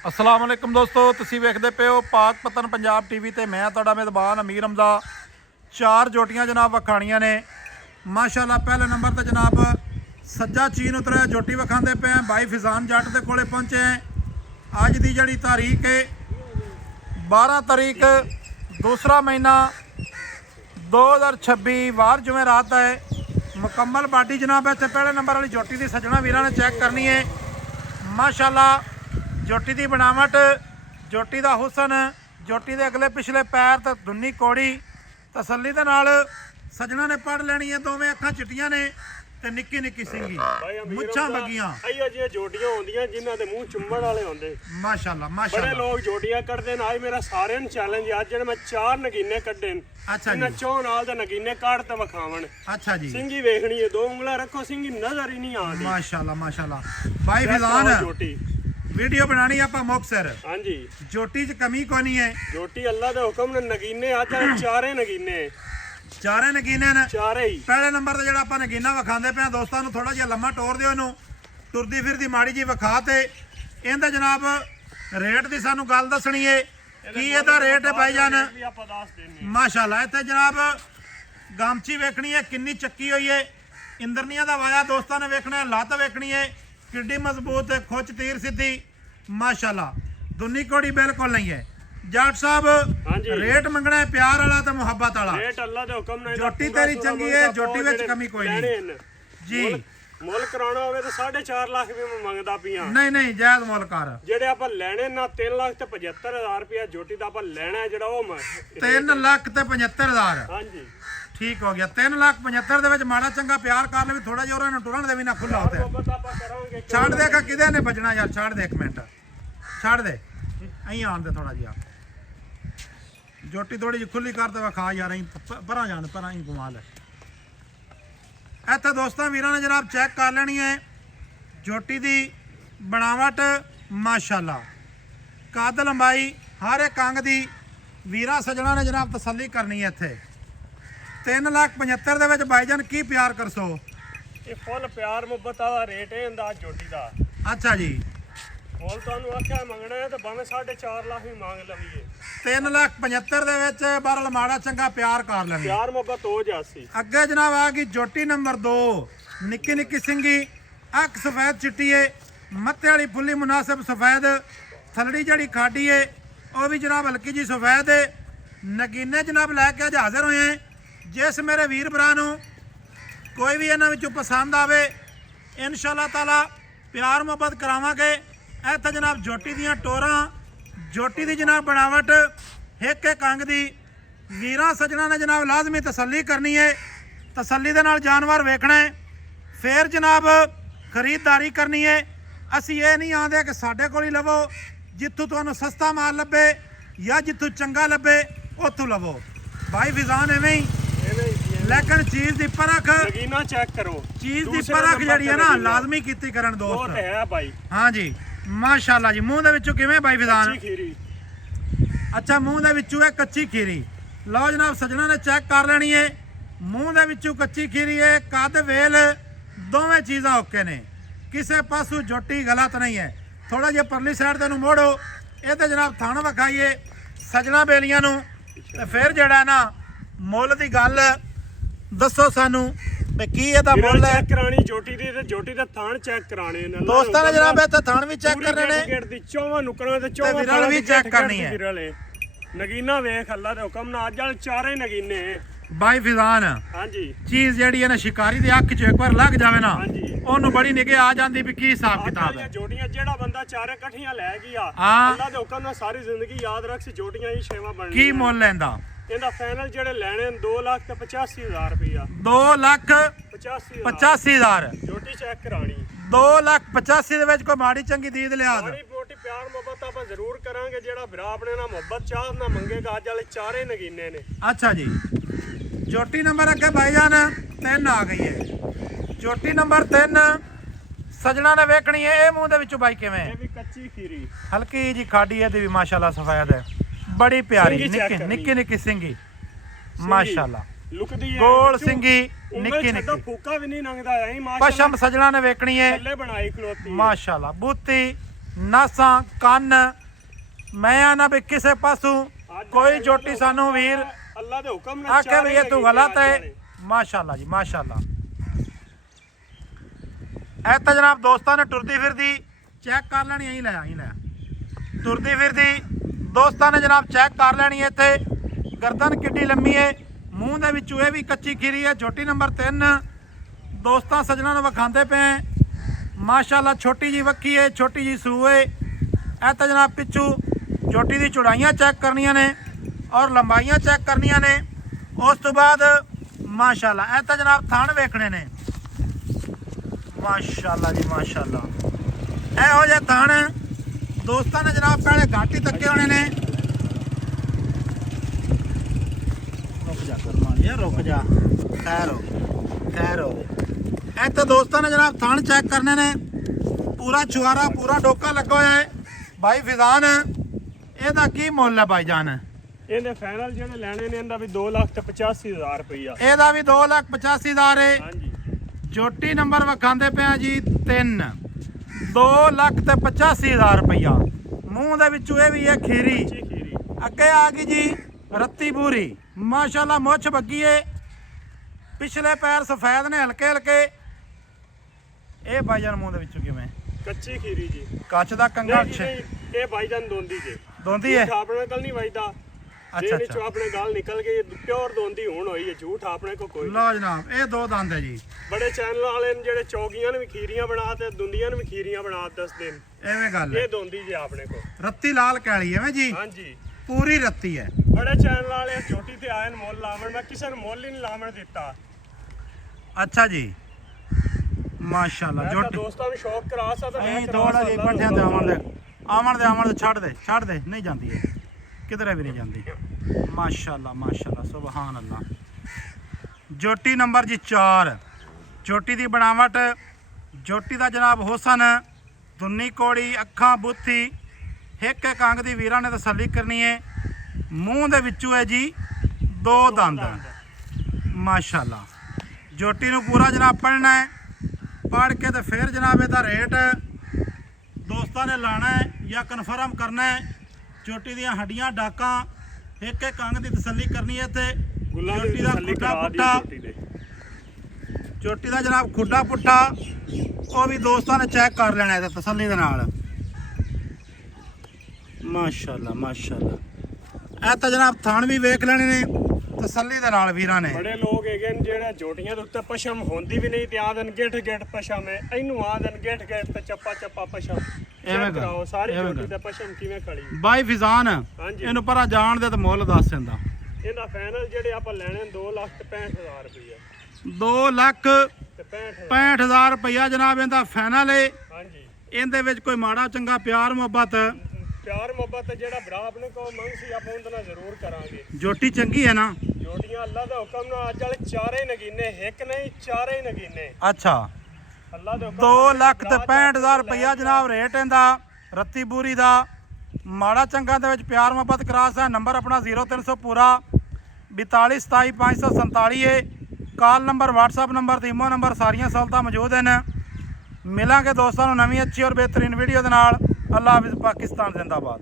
अस्सलाम वालेकुम दोस्तों, तुसीं वेखदे पे हो पाक पतन पंजाब टीवी ते मैं तुहाडा मेज़बान अमीर हमजा। चार जोटियां जनाब वखाणियां ने माशाअल्लाह। पहले नंबर ते जनाब सज्जा चीन उतरिया जोटी विखांदे पे हैं। भाई फिजान जट दे कोले पहुंचे हैं। अज दी जड़ी तारीख है 12 तारीख दूसरा महीना 2026 वार जुमेरात है। मुकम्मल बाडी जनाब इत्थे पहले नंबर वाली जोटी की सजना वीरां ने चेक करनी है। माशाअल्लाह जोटी की बनावट, जोटी का हुसन, जोटी के अगले पिछले पैर तो दुन्नी कौड़ी तसल्ली दे नाल सजना ने पढ़ लेनी है। दोवें अखां चिट्टियां ने ते निक्की निक्की सिंगी मुच्छां बगियां आइयो जी जोटियां होंदियां जिन्हां दे मूंह चुम्मण वाले होंदे। माशाअल्लाह बड़े माशाअल्लाह। लोग जोटियां कढदे ने। आज मेरा सारेयां नूं चैलेंज है, अज जेहड़े मैं चार नगीने कढे ने, अच्छा इन्हां जी, चौं नाल दे नगीने काढ़ ते विखावण। अच्छा जी, सिंगी वेखनी है, दो उंगलां रखो, सिंगी नजर ही नहीं आंदी। माशाअल्लाह माशाअल्लाह। भाई चेक फिजान कराओ जोटी। वीडियो बनानी आपां मुक्तसर, हाँ जी, जोटी च कमी कोई नहीं है। जोटी अल्लाह दे हुक्म ने नगीने अज वाले चारे नगीने, चारे नगीने ने। चारे ही। पहले नंबर ते जेड़ा आपां नगीना विखांदे पे दोस्तां नूं थोड़ा जिहा लम्मा टोर दिओ इहनूं, टुरदी फिरदी माड़ी जी विखा ते इहदा जनाब रेट दी सानूं गल दसणी है कि इहदा रेट है भाईजान भी आपां दस देने। माशाअल्लाह। इत्थे जनाब गामची वेखनी है किन्नी चक्की हुई है। इंद्रनिया दा वाया दोस्तां ने वेखना है, लत्त वेखनी है किड्डी मजबूत है, खुच तीर सीधी माशाअल्लाह। दुन्नी कोड़ी बिल्कुल नहीं है। जट साहब हाँ जी। रेट मंगना है प्यार वाला ते मुहब्बत वाला। रेट अल्लाह दे हुक्म ने। जोटी तेरी चंगी है, जोटी विच कमी कोई नहीं जी। मुल कराना होवे तो 4.5 लाख भी मैं मंगदा पिया। नहीं नहीं जायज मुल कर। ਜਿਹੜੇ ਆਪਾਂ ਲੈਣੇ ਨਾ 3,75,000 ਰੁਪਇਆ ਜੋਟੀ ਦਾ ਆਪਾਂ ਲੈਣਾ ਹੈ ਜਿਹੜਾ ਉਹ 3,75,000 ਹਾਂਜੀ ठीक हो गया। 3,75,000 ਦੇ ਵਿੱਚ ਮਾੜਾ ਚੰਗਾ ਪਿਆਰ ਕਰ ਲੈ ਵੀ ਥੋੜਾ ਜਿਹਾ ਉਹਨਾਂ ਨੂੰ ਟੁਰਨ ਦੇ ਵੀ ਨਾ ਖੁੱਲਾ ਹੁੰਦਾ। ਮੁਹੱਬਤ ਆਪਾਂ ਕਰਾਂਗੇ। ਛੱਡ ਦੇ ਕਿ ਕਿਦੇ ਨੇ ਵੱਜਣਾ ਯਾਰ, ਛੱਡ ਦੇ ਇੱਕ ਮਿੰਟ, ਛੱਡ ਦੇ ਅਹੀਂ ਆਣ ਦੇ ਥੋੜਾ ਜਿਹਾ। ਜੋਟੀ ਥੋੜੀ ਜਿਹੀ ਖੁੱਲੀ ਕਰ ਤੇ ਵਿਖਾ ਯਾਰ, ਅਹੀਂ ਪਰਾਂ ਜਾਣ, ਪਰਾਂ ਹੀ ਘੁਮਾ ਲੈ। ਇੱਥੇ ਦੋਸਤਾਂ ਵੀਰਾਂ ਨੇ ਜਨਾਬ ਚੈੱਕ ਕਰ ਲੈਣੀ ਹੈ ਜੋਟੀ ਦੀ ਬਣਾਵਟ ਮਾਸ਼ਾਅੱਲਾ। ਕੱਦ ਲੰਬਾਈ ਹਰ ਇੱਕ ਅੰਗ ਦੀ ਵੀਰਾਂ ਸੱਜਣਾ ਨੇ ਜਨਾਬ ਤਸੱਲੀ ਕਰਨੀ ਹੈ। ਇੱਥੇ 3,75,000 ਦੇ ਵਿੱਚ ਭਾਈਜਾਨ ਕੀ ਪਿਆਰ ਕਰਸੋ। ਇਹ ਫੁੱਲ ਪਿਆਰ ਮੁਹੱਬਤ ਦਾ ਰੇਟ ਹੈ ਇਹਦਾ ਜੋਟੀ ਦਾ। ਅੱਛਾ ਜੀ, ਫੁੱਲ ਤੁਹਾਨੂੰ ਆਖਿਆ ਮੰਗਣਾ ਹੈ ਤਾਂ ਭਾਵੇਂ 4.5 ਲੱਖ ਵੀ ਮੰਗ ਲਵੀਏ। 3,75,000 ਦੇ ਵਿੱਚ ਬਰਲ ਮਾੜਾ ਚੰਗਾ ਪਿਆਰ ਕਰ ਲੈਣੀ। ਪਿਆਰ ਮੁਹੱਬਤ ਹੋ ਜਾਸੀ। ਅੱਗੇ ਜਨਾਬ ਆ ਗਈ ਜੋਟੀ ਨੰਬਰ 2, ਨਿੱਕੀ ਨਿੱਕੀ ਸਿੰਗੀ, ਅੱਖ ਸਫੈਦ ਚਿੱਟੀ ਏ, ਮੱਥੇ ਵਾਲੀ ਫੁੱਲੀ ਮੁਨਾਸਿਬ ਸਫੈਦ, ਥਲੜੀ ਜਿਹੜੀ ਖਾਡੀ ਏ ਉਹ ਵੀ ਜਨਾਬ ਹਲਕੀ ਜੀ ਸਫੈਦ ਏ। ਨਗੀਨੇ ਜਨਾਬ ਲੈ ਕੇ ਅੱਜ ਹਾਜ਼ਰ ਹੋਏ ਆਂ। ਜਿਸ ਮੇਰੇ ਵੀਰ ਭਰਾ ਨੂੰ ਕੋਈ ਵੀ ਇਹਨਾਂ ਵਿੱਚੋਂ ਪਸੰਦ ਆਵੇ ਇਨਸ਼ਾਅੱਲਾ ਤਾਲਾ ਪਿਆਰ ਮੁਹੱਬਤ ਕਰਾਵਾਂਗੇ। ਇੱਥੇ ਜਨਾਬ ਜੋਟੀ ਦੀਆਂ ਟੋਰਾਂ, ਜੋਟੀ ਦੀ ਜਨਾਬ ਬਣਾਵਟ ਇੱਕ ਇੱਕ ਅੰਗ ਦੀ ਵੀਰਾਂ ਸੱਜਣਾ ਨੇ ਜਨਾਬ ਲਾਜ਼ਮੀ ਤਸੱਲੀ ਕਰਨੀ ਹੈ। ਤਸੱਲੀ ਦੇ ਨਾਲ ਜਾਨਵਰ ਵੇਖਣਾ ਹੈ, ਫਿਰ ਜਨਾਬ ਖਰੀਦਦਾਰੀ ਕਰਨੀ ਹੈ। ਅਸੀਂ ਇਹ ਨਹੀਂ ਆਂਦੇ ਕਿ ਸਾਡੇ ਕੋਲ ਹੀ ਲਵੋ। ਜਿੱਥੋਂ ਤੁਹਾਨੂੰ ਸਸਤਾ ਮਾਲ ਲੱਭੇ ਜਾਂ ਜਿੱਥੋਂ ਚੰਗਾ ਲੱਭੇ ਉੱਥੋਂ ਲਵੋ। ਭਾਈ ਫਿਜ਼ਾਨ ਐਵੇਂ ਹੀ, लेकिन चीज दी परख, नगीना चेक करो। चीज दी परख जड़ी है ना लाजमी कीती करन वो दोस्त। ते है भाई। हाँ जी माशाअल्लाह जी। मुंह दे विचों किवें भाई फिजान? कच्ची खीरी। अच्छा मुंह दे विचों है कच्ची खीरी। लो जनाब सजना ने चेक कर लेनी है। मुंह दे विचों कच्ची खीरी है। कद वेल दोवें चीज़ां ओके ने, किसी पासों जोटी गलत नहीं है। थोड़ा जिहा परली साइड ते नूं मोड़ो, ये तो जनाब थण विखाइए सजना बेलियां नूं ते फिर जिहड़ा ना मुੱਲ दी गल दसो सानू ते की ਇਹਦਾ ਮੁੱਲ ਹੈ। ਚੈੱਕ ਕਰਾਣੀ ਜੋਟੀ ਦੀ ਤੇ ਜੋਟੀ ਦਾ ਥਾਣ ਚੈੱਕ ਕਰਾਣੇ ਨੇ ਦੋਸਤਾਂ ਨੇ ਜਨਾਬ ਇੱਥੇ ਥਣ ਵੀ ਚੈੱਕ ਕਰਨੇ ਨੇ, ਗੇਟ ਦੀ ਚੌਵਾਂ ਨੁਕਰਾਂ ਤੇ ਚੌਵਾਂ ਵਿਰਲ ਵੀ ਚੈੱਕ ਕਰਨੀ ਹੈ। ਨਗੀਨਾ ਵੇਖ ਅੱਲਾ ਦੇ ਹੁਕਮ ਨਾਲ ਅੱਜ ਵਾਲੇ ਚਾਰੇ ਨਗੀਨੇ। ਬਾਈ ਫਿਜ਼ਾਨ ਹਾਂਜੀ ਚੀਜ਼ ਜਿਹੜੀ ਹੈ ਨਾ ਸ਼ਿਕਾਰੀ ਦੀ ਅੱਖ 'ਚ ਇੱਕ ਵਾਰ ਲੱਗ ਜਾਵੇ ਨਾ ਹਾਂਜੀ ਉਹਨੂੰ ਬੜੀ ਨਿਗਾਹ ਆ ਜਾਂਦੀ ਵੀ ਕੀ ਹਿਸਾਬ ਕਿਤਾਬ ਹੈ। ਜੋਟੀਆਂ ਜਿਹੜਾ ਬੰਦਾ ਚਾਰੇ ਇਕੱਠੀਆਂ ਲੈ ਗਿਆ ਹਾਂ। ਅੱਲਾ ਦੇ ਹੁਕਮ ਨਾਲ ਸਾਰੀ ਜ਼ਿੰਦਗੀ ਯਾਦ ਰੱਖ ਸੀ ਜੋਟੀਆਂ ਹੀ ਛੇਵਾਂ ਬਣਨੀਆਂ। ਕੀ ਮੁੱਲ ਲੈਂਦਾ ਇਹਦਾ ਫਾਈਨਲ ਜਿਹੜੇ ਲੈਣੇ 2,85,000 ਰੁਪਇਆ। 2,85,000 ਜੋਟੀ ਚੈੱਕ ਕਰਾਣੀ। 2,85,000 ਦੇ ਵਿੱਚ ਕੋਈ ਮਾੜੀ ਚੰਗੀ ਦੀਦ ਲਿਆ ਦੇ। ਸਾਰੀ ਮੋਟੀ ਪਿਆਰ ਮੁਹੱਬਤ ਆਪਾਂ ਜ਼ਰੂਰ ਕਰਾਂਗੇ। ਜਿਹੜਾ ਭਰਾ ਆਪਣੇ ਨਾਲ ਮੁਹੱਬਤ ਚਾਹ ਨਾ ਮੰਗੇਗਾ ਅੱਜ ਵਾਲੇ ਚਾਰੇ ਨਗੀਨੇ ਨੇ। ਅੱਛਾ ਜੀ ਜੋਟੀ ਨੰਬਰ ਅੱਗੇ ਭਾਈਜਾਨ 3 ਆ ਗਈ ਹੈ। ਜੋਟੀ ਨੰਬਰ 3 ਸਜਣਾ ਨੇ ਵੇਖਣੀ ਹੈ। ਇਹ ਮੂੰਹ ਦੇ ਵਿੱਚੋਂ ਬਾਈ ਕਿਵੇਂ ਇਹ ਵੀ ਕੱਚੀ ਖੀਰੀ, ਹਲਕੀ ਜੀ ਖਾਡੀ ਹੈ ਤੇ ਵੀ ਮਾਸ਼ਾਅੱਲਾ ਸਫੈਦ ਹੈ, ਬੜੀ ਪਿਆਰੀ ਨਿੱਕੀ ਨਿੱਕੀ ਨਿੱਕੀ ਸਿੰਗੀ ਮਾਸ਼ਾਅੱਲਾ। ਲੁਕਦੀ ਹੈ ਗੋਲ ਸਿੰਗੀ ਨਿੱਕੀ ਨਿੱਕੀ ਨਿੱਕੀ ਫੂਕਾ ਵੀ ਨਹੀਂ ਲੰਘਦਾ ਐ ਮਾਸ਼ਾਅੱਲਾ। ਪਸ਼ਮ ਸਜਣਾ ਨੇ ਵੇਖਣੀ ਹੈ ਥੱਲੇ ਬਣਾਈ ਖਲੋਤੀ ਮਾਸ਼ਾਅੱਲਾ। ਬੂਤੀ ਨਾਸਾਂ ਕੰਨ ਮੈਂ ਆਨਾ ਵੀ ਕਿਸੇ ਪਾਸੋਂ ਕੋਈ ਜੋਟੀ ਸਾਨੂੰ ਵੀਰ ਅੱਲਾ ਦੇ ਹੁਕਮ ਨਾਲ ਆਖੇ ਵੀ ਇਹ ਤੂੰ ਗਲਤ ਹੈ। ਮਾਸ਼ਾਅੱਲਾ ਜੀ ਮਾਸ਼ਾਅੱਲਾ। ਇਹ ਤਾਂ ਜਨਾਬ ਦੋਸਤਾਂ ਨੇ ਟੁਰਦੀ ਫਿਰਦੀ ਚੈੱਕ ਕਰ ਲੈਣੀ। ਐਂ ਲੈ ਤੁਰਦੀ ਫਿਰਦੀ ਦੋਸਤਾਂ ਨੇ ਜਨਾਬ ਚੈੱਕ ਕਰ ਲੈਣੀ। ਇੱਥੇ ਗਰਦਨ ਕਿੱਡੀ ਲੰਮੀ ਹੈ, ਮੂੰਹ ਦੇ ਵਿੱਚੋਂ ਇਹ ਵੀ ਕੱਚੀ ਖੀਰੀ ਹੈ। ਝੋਟੀ ਨੰਬਰ 3 ਦੋਸਤਾਂ ਸੱਜਣਾ ਨੂੰ ਵਿਖਾਉਂਦੇ ਪਏ ਮਾਸ਼ਾਅੱਲਾ। ਛੋਟੀ ਜੀ ਵੱਖੀ ਹੈ, ਛੋਟੀ ਜੀ ਸੂਹ ਹੈ। ਇਹ ਤਾਂ ਜਨਾਬ ਪਿੱਛੂ ਝੋਟੀ ਦੀ ਚੌੜਾਈਆਂ ਚੈੱਕ ਕਰਨੀਆਂ ਨੇ ਔਰ ਲੰਬਾਈਆਂ ਚੈੱਕ ਕਰਨੀਆਂ ਨੇ। ਉਸ ਤੋਂ ਬਾਅਦ ਮਾਸ਼ਾਅੱਲਾ ਇਹ ਤਾਂ ਜਨਾਬ ਥਣ ਵੇਖਣੇ ਨੇ। ਮਾਸ਼ਾਅੱਲਾ ਜੀ ਮਾਸ਼ਾਅੱਲਾ। ਇਹੋ ਜਿਹੇ ਥਣ ਦੋਸਤਾਂ ਨੇ ਜਨਾਬ ਪਹਿਲੇ ਘੱਟ ਹੀ ਤੱਕੇ ਹੋਣੇ ਨੇ। ਰੁਕ ਜਾ ਕਰਮਾਨੀਆ ਰੁਕ ਜਾ, ਖੈਰ ਹੋ ਇਹ ਤਾਂ ਦੋਸਤਾਂ ਨੇ ਜਨਾਬ ਥਣ ਚੈੱਕ ਕਰਨੇ ਨੇ। ਪੂਰਾ ਛੁਆਰਾ ਪੂਰਾ ਡੋਕਾ ਲੱਗਾ ਹੋਇਆ ਹੈ। ਭਾਈ ਫਿਜ਼ਾਨ ਇਹਦਾ ਕੀ ਮੁੱਲ ਹੈ ਭਾਈ ਜਾਨ? ਇਹਦੇ ਫਾਈਨਲ ਜਿਹੜੇ ਲੈਣੇ ਨੇ ਇਹਦਾ ਵੀ 2,85,000 ਰੁਪਈਆ। ਇਹਦਾ ਵੀ 2,85,000 ਹੈ। ਹਾਂਜੀ ਜੋਟੀ ਨੰਬਰ ਵਿਖਾਉਂਦੇ ਪਿਆ ਜੀ 3 2,85,000 ਰੁਪਈਆ। ਮੂੰਹ ਦੇ ਵਿੱਚੋਂ ਇਹ ਵੀ ਹੈ ਖੀਰੀ। ਅੱਗੇ ਆ ਗਈ ਜੀ ਰੱਤੀ ਪੂਰੀ ਮਾਸ਼ਾਅੱਲਾ। ਮੁੱਛ ਬੱਗੀ ਏ, ਪਿਛਲੇ ਪੈਰ ਸਫੈਦ ਨੇ ਹਲਕੇ ਹਲਕੇ। ਇਹ ਭਾਈਜਾਨ ਮੂੰਹ ਦੇ ਵਿੱਚੋਂ ਕਿਵੇਂ ਕੱਚੀ ਖੀਰੀ ਜੀ, ਕੱਚ ਦਾ ਕੰਗਾ ਇਹ ਭਾਈਜਾਨ ਦੋਂਦੀ ਜੇ। ਦੋਂਦੀ ਹੈ ਆਪਣੇ ਕੋਲ ਨਹੀਂ ਵਜਦਾ। ਅੱਛਾ ਅੱਛਾ ਆਪਣੇ ਗਾਲ ਨਿਕਲ ਗਈ ਪਿਓਰ ਦੋਂਦੀ ਹੁਣ ਹੋਈ ਹੈ। ਝੂਠ ਆਪਣੇ ਕੋ ਕੋਈ ਲਓ ਜਨਾਬ ਇਹ 2 ਦੰਦ ਹੈ ਜੀ। ਬੜੇ ਚੈਨਲ ਵਾਲੇ ਨੇ ਜਿਹੜੇ ਚੌਗੀਆਂ ਨੂੰ ਵੀ ਖੀਰੀਆਂ ਬਣਾ ਤੇ ਦੁੰਦੀਆਂ ਨੂੰ ਵੀ ਖੀਰੀਆਂ ਬਣਾ ਦੱਸਦੇ ਨੇ। ਐਵੇਂ ਗੱਲ ਹੈ। ਇਹ ਦੋਂਦੀ ਜੇ ਆਪਣੇ ਕੋ ਰੱਤੀ ਲਾਲ ਕਾਲੀ ਐਵੇਂ ਜੀ। ਹਾਂਜੀ ਪੂਰੀ ਰੱਤੀ ਹੈ। ਬੜੇ ਚੈਨਲ ਵਾਲੇ ਛੋਟੀ ਤੇ ਆਏ ਨੇ ਮੁੱਲ ਲਾਵਣ। ਮੈਂ ਕਿਸੇ ਨੂੰ ਮੁੱਲ ਹੀ ਨਹੀਂ ਲਾਵਣ ਦਿੱਤਾ। ਅੱਛਾ ਜੀ ਮਾਸ਼ਾਅੱਲਾ। ਮੈਂ ਤਾਂ ਜੋਟੀ ਦੋਸਤਾਂ ਨੂੰ ਸ਼ੌਕ ਕਰਾ ਸਕਦਾ ਮੈਂ ਦੋੜਾ ਜੀ ਪੱਠਿਆਂ ਤੇ ਆਵਣ ਦੇ ਛੱਡ ਦੇ ਨਹੀਂ ਜਾਂਦੀ ਇਹ ਕਿਧਰੇ ਵੀ ਨਹੀਂ ਜਾਂਦੀ। ਮਾਸ਼ਾਅੱਲਾ ਮਾਸ਼ਾਅੱਲਾ ਸੁਭਾਨ ਅੱਲਾ। ਜੋਟੀ ਨੰਬਰ ਜੀ 4 ਜੋਟੀ ਦੀ ਬਣਾਵਟ ਜੋਟੀ ਦਾ ਜਨਾਬ ਹੁਸਨ ਦੁੰਨੀ ਕੋੜੀ ਅੱਖਾਂ ਬੁੱਥੀ ਇੱਕ ਇੱਕ ਅੰਗ ਦੀ ਵੀਰਾਂ ਨੇ ਤਸੱਲੀ ਕਰਨੀ ਹੈ। ਮੂੰਹ ਦੇ ਵਿੱਚੋਂ ਹੈ ਜੀ 2 ਦੰਦ ਮਾਸ਼ਾਅੱਲਾ। ਜੋਟੀ ਨੂੰ ਪੂਰਾ ਜਨਾਬ ਪੜ੍ਹਨਾ ਹੈ। ਪੜ੍ਹ ਕੇ ਤੇ ਫਿਰ ਜਨਾਬ ਇਹਦਾ ਰੇਟ ਦੋਸਤਾਂ ਨੇ ਲਾਣਾ ਹੈ ਜਾਂ ਕਨਫਰਮ ਕਰਨਾ ਹੈ। ਚੋਟੀ ਦੀਆਂ ਹੱਡੀਆਂ ਡਾਕਾਂ ਇੱਕ ਇੱਕ ਅੰਗ ਦੀ ਤਸੱਲੀ ਕਰਨੀ ਹੈ। ਤੇ ਚੋਟੀ ਦਾ ਖੁੱਡਾ ਪੁੱਠਾ ਚੋਟੀ ਦਾ ਜਨਾਬ ਖੁੱਡਾ ਪੁੱਠਾ ਉਹ ਵੀ ਦੋਸਤਾਂ ਨੇ ਚੈੱਕ ਕਰ ਲੈਣਾ ਹੈ ਤਸੱਲੀ ਦੇ ਨਾਲ। ਮਾਸ਼ਾਅੱਲਾ ਮਾਸ਼ਾਅੱਲਾ। ਇਹ ਤਾਂ ਜਨਾਬ ਥਣ ਵੀ ਵੇਖ ਲੈਣੇ ਨੇ ਤਸੱਲੀ ਦੇ ਨਾਲ ਵੀਰਾਂ ਨੇ। ਬੜੇ ਲੋਕ ਹੈਗੇ ਨੇ ਜਿਹੜਾ ਜੋਟੀਆਂ ਦੇ ਉੱਤੇ ਪਸ਼ਮ ਹੁੰਦੀ ਵੀ ਨਹੀਂ ਤੇ ਆਦਨ ਗਿੱਠ ਪਸ਼ਮ ਹੈ। ਇਹਨੂੰ ਆਦਨ ਗਿੱਠ ਤੇ ਚੱਪਾ ਪਸ਼ਮ। ਐਵੇਂ ਕਰਾਓ ਸਾਰੀ ਜੋਟੀ ਤੇ ਪਸ਼ਮ ਕਿਵੇਂ ਖੜੀ ਬਾਈ ਫਿਜ਼ਾਨ ਹਾਂਜੀ ਇਹਨੂੰ ਪਰਾਂ ਜਾਣ ਦੇ ਤੇ ਮੁੱਲ ਦੱਸ ਦਿੰਦਾ। ਇਹਦਾ ਫਾਈਨਲ ਜਿਹੜੇ ਆਪਾਂ ਲੈਣੇ 2,65,000 ਰੁਪਏ। 2,65,000 ਰੁਪਇਆ ਜਨਾਬ ਇਹਦਾ ਫਾਈਨਲ ਹੈ। ਹਾਂਜੀ ਇਹਦੇ ਵਿੱਚ ਕੋਈ ਮਾੜਾ ਚੰਗਾ ਪਿਆਰ ਮੁਹੱਬਤ ਪਿਆਰ ਮੁਹੱਬਤ ਜਿਹੜਾ ਭਰਾ ਆਪਣੇ ਕੋਲ ਮੰਗ ਸੀ ਆਪਾਂ ਉਹਨਾਂ ਨਾਲ ਜ਼ਰੂਰ ਕਰਾਂਗੇ। ਜੋਟੀ ਚੰਗੀ ਹੈ ਨਾ? ਜੋਟੀਆਂ ਅੱਲਾ ਦਾ ਹੁਕਮ ਨਾਲ ਅੱਜ ਵਾਲੇ ਚਾਰੇ ਨਗੀਨੇ ਇੱਕ ਨਹੀਂ ਚਾਰੇ ਨਗੀਨੇ। ਅੱਛਾ ਅੱਲਾ ਦੇ ਹੁਕਮ 2,65,000 ਰੁਪਇਆ ਜਨਾਬ ਰੇਟ ਇਹਦਾ ਰੱਤੀ ਬੂਰੀ ਦਾ। ਮਾੜਾ ਚੰਗਾ ਦੇ ਵਿੱਚ ਪਿਆਰ ਮੁਹੱਬਤ ਕਰਾਸ ਹੈ। ਨੰਬਰ ਆਪਣਾ 0300 ਪੂਰਾ 4227 ਹੈ। Call number WhatsApp number imo number ਸਾਰੀਆਂ ਸਹੂਲਤਾਂ ਮੌਜੂਦ ਹਨ। ਮਿਲਾਂਗੇ ਦੋਸਤਾਂ ਨੂੰ ਨਵੀਂ ਅੱਛੀ ਔਰ ਬਿਹਤਰੀਨ ਵੀਡੀਓ ਦੇ ਨਾਲ। ਅੱਲਾ ਹਾਫਿਜ਼। ਪਾਕਿਸਤਾਨ ਜ਼ਿੰਦਾਬਾਦ।